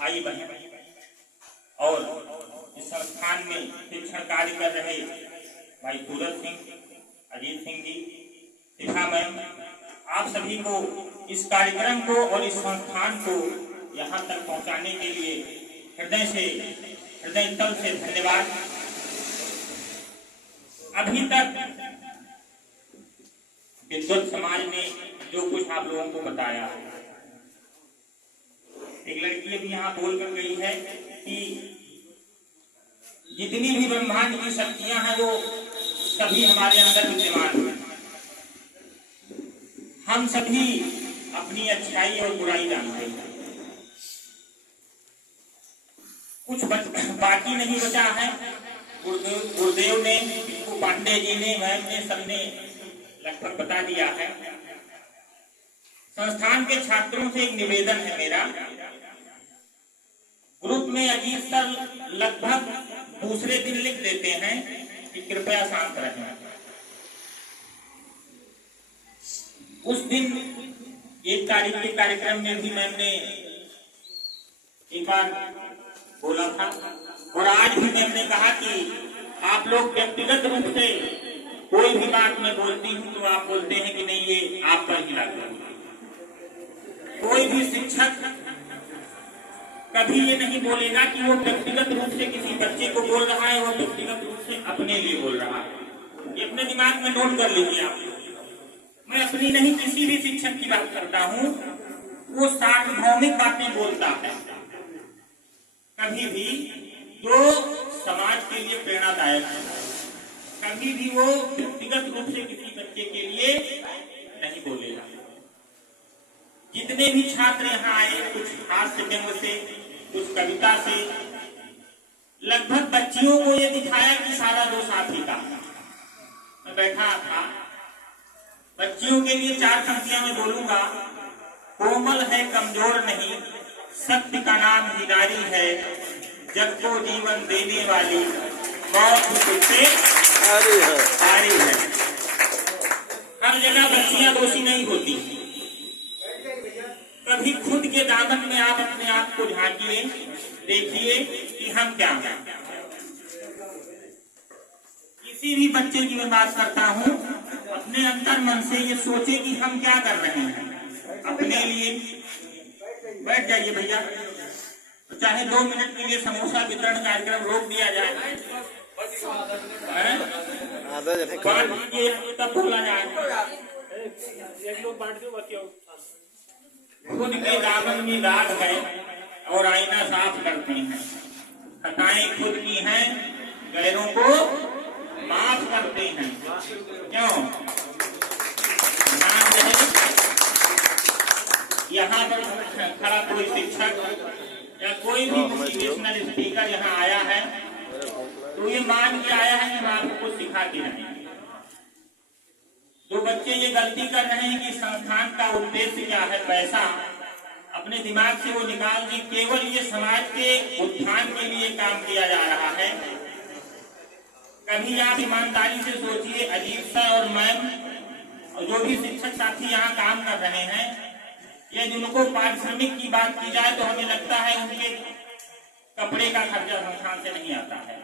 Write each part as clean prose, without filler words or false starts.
भाई बहन और इस संस्थान में शिक्षण कार्य कर रहे भाई सूरज सिंह, अजीत सिंह जी, शिखा मैम, आप सभी को इस कार्यक्रम को और इस संस्थान को यहाँ तक पहुँचाने के लिए हृदय तल से धन्यवाद। अभी तक विद्वत समाज ने जो कुछ आप लोगों को बताया, एक लड़की अभी यहाँ बोल कर गई है कि जितनी भी ब्रह्मांड की शक्तियां हैं वो सभी हमारे अंदर विद्यमान हैं। हम सभी अपनी अच्छाई और बुराई जानते हैं, कुछ बाकी नहीं बचा है। गुरुदेव ने, पांडे जी ने, मैम ने, सबने लगभग बता दिया है। संस्थान के छात्रों से एक निवेदन है मेरा, ग्रुप में अजीत सर लगभग दूसरे दिन लिख देते हैं कि कृपया शांत रहें। उस दिन एक तारीख के कार्यक्रम में भी मैम ने एक बार बोला था और आज भी मैम ने कहा कि आप लोग व्यक्तिगत रूप से कोई भी बात मैं बोलती हूँ तो आप बोलते हैं कि नहीं ये आप पर ही लागू है। कोई भी शिक्षक कभी ये नहीं बोलेगा कि वो व्यक्तिगत रूप से किसी बच्चे को बोल रहा है, वो व्यक्तिगत रूप से अपने लिए बोल रहा है। ये अपने दिमाग में नोट कर लीजिए आप। मैं अपनी नहीं किसी भी शिक्षक की बात करता हूँ, वो सार्वभौमिक बातें बोलता है, कभी भी जो समाज के लिए प्रेरणादायक है, कभी भी वो व्यक्तिगत रूप से किसी बच्चे के लिए नहीं बोलेगा। जितने भी छात्र यहाँ आए, कुछ हास्य व्यंग से, कुछ कविता से, लगभग बच्चियों को ये दिखाया कि सारा दोष आप ही का। मैं बैठा था, बच्चियों के लिए 4 पंक्तियां मैं बोलूंगा। कोमल है, कमजोर नहीं, सत्य का नाम ही नारी है, जग को जीवन देने वाली मौत से आरी है। हर जगह बच्चियां दोषी नहीं होती, कभी खुद के दामन में आप अपने आप को झांकिए, देखिए कि हम क्या हैं। किसी भी बच्चे की मैं बात करता हूँ, अपने अंतर मन से ये सोचे कि हम क्या कर रहे हैं अपने लिए। बैठ जाइए भैया, तो चाहे 2 मिनट के लिए समोसा वितरण कार्यक्रम रोक दिया जाए, बांट दीजिए तब बोला जाए। एक लोग बांट दो, बाकी खुद के दामन में दाग है और आईना साफ करते हैं। खताएं खुद की हैं, गैरों को माफ करते हैं। क्यों? ध्यान रहे, यहाँ पर खड़ा कोई शिक्षक या कोई भी मोटिवेशनल स्पीकर यहाँ आया है तो ये मान के आया है कि हम आपको सिखा के रहें। जो बच्चे ये गलती कर रहे हैं कि संस्थान का उद्देश्य क्या है, पैसा, अपने दिमाग से वो निकाल के केवल ये समाज के उत्थान के लिए काम किया जा रहा है। कभी आप ईमानदारी से सोचिए, अजीत सर और मैम और जो भी शिक्षक साथी यहाँ काम कर रहे हैं, ये जिनको पारिश्रमिक की बात की जाए तो हमें लगता है उनके कपड़े का खर्चा संस्थान से नहीं आता है।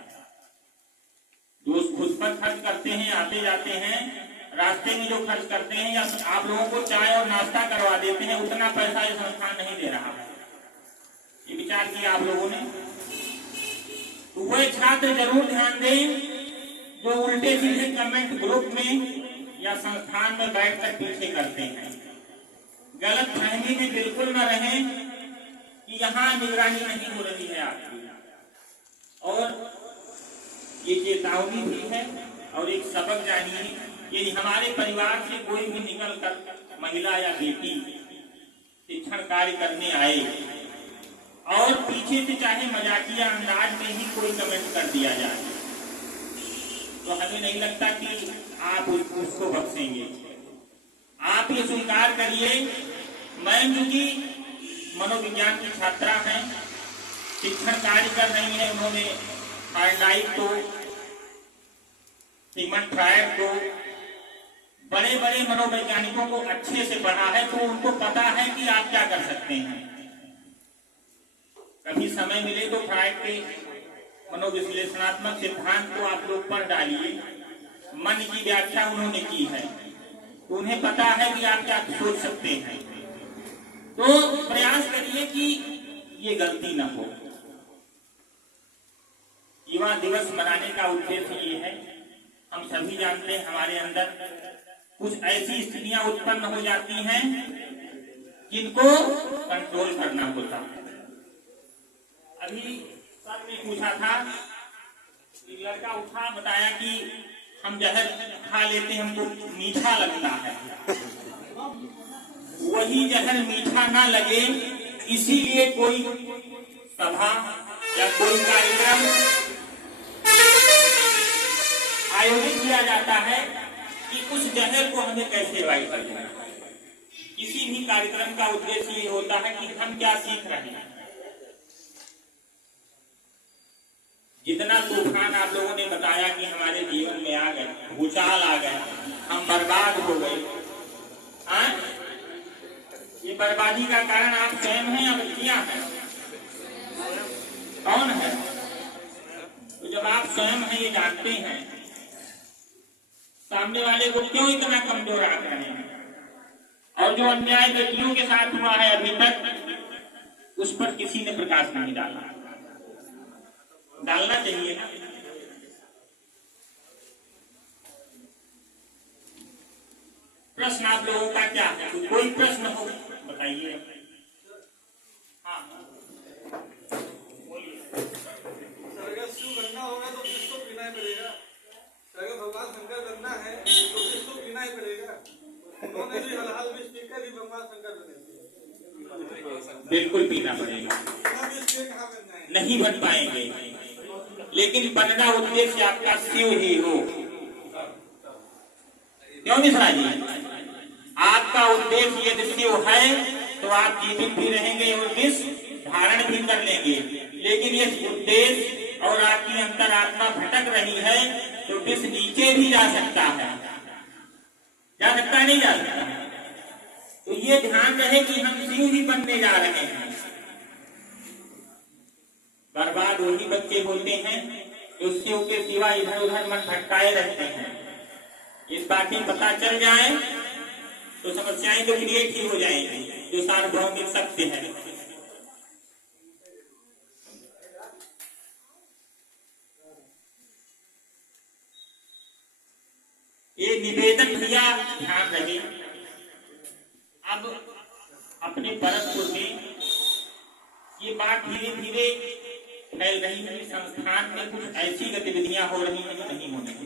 जो खुद पर खर्च करते हैं, आते जाते हैं, रास्ते में जो खर्च करते हैं या आप लोगों को चाय और नाश्ता करवा देते हैं, उतना पैसा ये संस्थान नहीं दे रहा है। ये विचार किया आप लोगों ने? तो वह छात्र जरूर ध्यान दें जो उल्टे सीधे कमेंट ग्रुप में या संस्थान में बैठकर पीछे करते हैं। गलत फहमी में बिल्कुल न रहें कि यहाँ निगरानी नहीं हो रही है आपकी। और ये चेतावनी भी है और एक सबक जानिए, यदि हमारे परिवार से कोई भी निकल कर महिला या बेटी शिक्षण कार्य करने आए और पीछे से चाहे मजाकिया अंदाज में ही कोई कमेंट कर दिया जाए तो हमें नहीं लगता कि आप उसको बख्शेंगे। आप ये स्वीकार करिए, मैम जो कि मनोविज्ञान की छात्रा हैं, शिक्षण कार्य कर रही हैं, उन्होंने थायरॉइड को, सिगमंड फ्रायड को, बड़े बड़े मनोवैज्ञानिकों को अच्छे से पढ़ा है, तो उनको पता है कि आप क्या कर सकते हैं। कभी समय मिले तो फ्राइड के मनोविश्लेषणात्मक सिद्धांत को आप लोग पढ़ डालिए। मन की व्याख्या उन्होंने की है, तो उन्हें पता है कि आप क्या सोच सकते हैं। तो प्रयास करिए कि ये गलती न हो। युवा दिवस मनाने का उद्देश्य ये है, हम सभी जानते हैं हमारे अंदर कुछ ऐसी स्थितियां उत्पन्न हो जाती हैं जिनको कंट्रोल करना होता है। अभी सर ने पूछा था, लड़का उठा बताया कि हम जहर खा लेते हैं, हमको मीठा लगता है। वही जहर मीठा ना लगे इसीलिए कोई सभा या कोई कार्यक्रम आयोजित किया जाता है कि उस जहर को हमें कैसे अवॉइड करना है। किसी भी कार्यक्रम का उद्देश्य ये होता है कि हम क्या सीख रहे हैं। जितना तूफान आप लोगों ने बताया कि हमारे जीवन में आ गए, भूचाल आ गए, हम बर्बाद हो गए, ये बर्बादी का कारण आप स्वयं हैं या बच्चियां हैं? कौन है? तो जब आप स्वयं हैं, ये जानते हैं, सामने वाले को क्यों इतना कमजोर आंक रहे हैं? और जो अन्याय बेटियों के साथ हुआ है अभी तक, उस पर किसी ने प्रकाश नहीं डाला। डालना चाहिए ना। प्रश्न आप लोगों का क्या है? कोई प्रश्न हो बताइए। हाँ बोलिए। शिव बनना होगा तो किसको पीना ही पड़ेगा? अगर भगवान शंकर बनना है तो किसको पीना ही पड़ेगा? उन्होंने भी हलाल विष पीकर ही भगवान शंकर बने। बिल्कुल पीना पड़ेगा, नहीं बन पाएंगे, लेकिन बनना उद्देश्य आपका शिव ही हो। क्यों मिश्रा जी? आपका उद्देश्य यदि शिव है तो आप जीवित भी रहेंगे और विष धारण भी कर लेंगे। लेकिन ये उद्देश्य और आपकी अंतरात्मा भटक रही है तो विष नीचे भी जा सकता है। जा सकता है, नहीं जा सकता? तो ये ध्यान रहे कि हम शिव ही बनने जा रहे हैं। बर्बाद वही बच्चे होते हैं जो शिव के सिवा इधर उधर मन भटकाए रहते हैं। इस बातें पता चल जाए तो समस्याएं तो क्रिएट ही हो जाएंगी, जो सार्वभौमिक सत्य है। ये निवेदन भैया ध्यान रहे। अब अपने परमपुर में ये बात धीरे धीरे फैल रही है, संस्थान में कुछ ऐसी गतिविधियां हो रही हैं जो नहीं होनी।